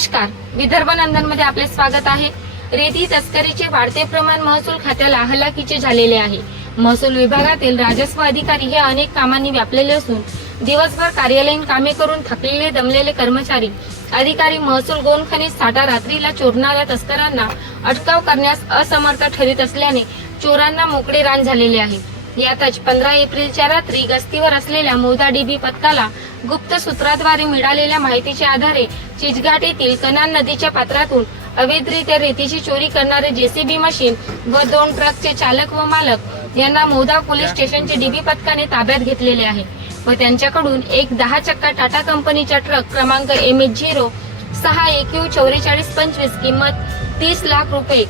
नमस्कार. विदर्भ नंदनमध्ये आपले स्वागत आहे. रेती तस्करीचे वाढते प्रमाण महसूल खात्याला हलाखीचे झालेले आहे. महसूल विभागातील राजस्व अधिकारी हे अनेक कामांनी व्यापलेले असून दिवसभर कार्यालयीन कामे करून थकलेले दमलेले कर्मचारी अधिकारी महसूल गोन खनिज साठा रात्रीला चोरणाऱ्या तस्करांना अटकाव करण्यास असमर्थ ठरीत असल्याने चोरांना मोकळे रान झालेले आहे. यातच पंधरा एप्रिलच्या रात्री गस्तीवर असलेल्या मोदा डीबी पथकाला गुप्त सूत्राद्वारे मिळालेल्या माहितीच्या आधारे चिचघाट येथील कनान नदीच्या पात्रातून अवैधरित्या रेतीची चोरी करणारे जेसीबी मशीन व दोन ट्रकचे चालक व मालक यांना मोदा पोलीस स्टेशनचे डीबी पथकाने ताब्यात घेतलेले आहे व त्यांच्याकडून एक दहा चक्का टाटा कंपनीचा ट्रक क्रमांक एम एच झिरो सहा एकयू चौवेचाळीस पंचवीस किंमत तीस लाख रुपये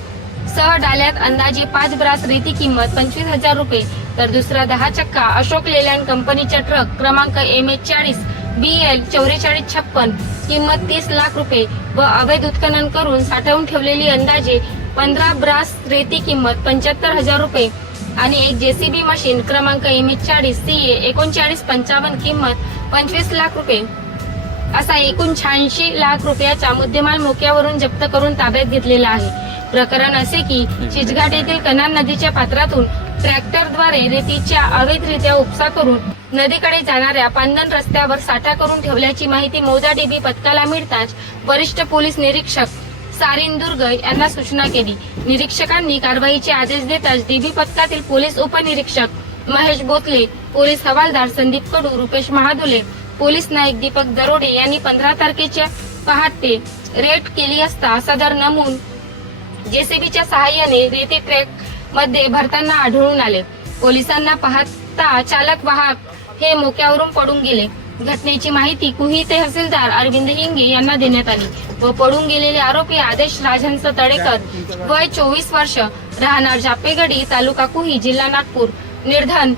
सह डाल्यात अंदाजे पाच ब्रास रेती किंमत पंचवीस हजार रुपये. तर दुसरा दहा चक्का अशोक लेलँड कंपनीचा ट्रक क्रमांक एम एच चाळीस बी एल चौवेचाळीस छप्पन किंमत तीस लाख रुपये व अवैध उत्खनन करून साठवून ठेवलेली अंदाजे पंधरा ब्रास रेती किंमत पंच्याहत्तर हजार रुपये. आणि एक जेसीबी मशीन क्रमांक एम एच चाळीस सी ए एकोणचाळीस पंचावन्न किंमत पंचवीस लाख रुपये. असा एकूण शहाऐंशी लाख रुपयाचा मुद्देमाल मोक्यावरून जप्त करून ताब्यात घेतलेला आहे. प्रकरण असे की चिचघाट येथील कनान नदीच्या पात्रातून ट्रॅक्टरद्वारे रेतीच्या अवैधरित्या उपसा करून नदीकडे जाणाऱ्या पांदन रस्त्यावर साठा करून ठेवल्याची माहिती मौजा डीबी पथकाला मिळताच वरिष्ठ पोलीस निरीक्षक सारिन दुर्ग यांना सूचना केली. निरीक्षकांनी कारवाईचे आदेश देताच डीबी पथकातील पोलीस उपनिरीक्षक महेश बोतले पोलीस हवालदार संदीप कडू रुपेश महादुले पोलीस नाईक दीपक दरोडे यांनी पंधरा तारखेच्या पहाटे रेट केली असता सदर नमून जेसीबीच्या सहाय्याने रेती ट्रॅकमध्ये भरताना आढळून आले. पोलिसांना पाहता चालक वाहक हे मोक्यावरून पडून गेले. घटनेची माहिती कुही तहसीलदार अरविंद हिंगे यांना देण्यात आली व पडून गेलेले आरोपी आदेश राजहंस तडेकर वय चोवीस वर्ष राहणार जापेगडी तालुका कुही जिल्हा नागपूर. निर्धन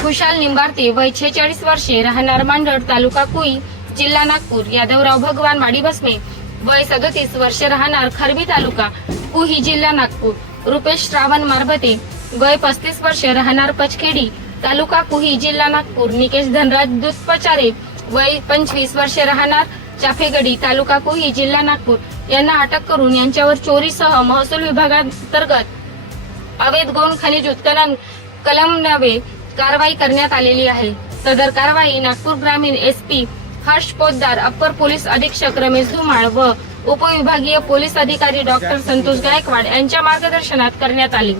खुशाल निंबारते वय छेचाळीस वर्षे राहणार मांडळ तालुका कुई जिल्हा नागपूर यादवराव भगवान वाडी बसमे वय सदतीस वर्ष राहणार खरबी तालुका कुही जिल्हा नागपूर. रुपेश श्रावण मारबते. वय पस्तीस वर्ष राहणार पचखेडी तालुका कुही जिल्हा नागपूर. निकेश धनराज दुधपचारे वय पंचवीस वर्ष राहणार चाफेगडी तालुका कुही जिल्हा नागपूर. यांना अटक करून यांच्यावर चोरीसह महसूल विभागांतर्गत अवैध गौण खनिज उत्खनन कलम नवे कारवाई करण्यात आलेली आहे. सदर कारवाई नागपूर ग्रामीण SP Harsh Poddar upper police अधीक्षक रमेश धुमाळ व उपविभागीय पोलीस अधिकारी डॉक्टर संतोष गायकवाड यांच्या मार्गदर्शनात करण्यात आली.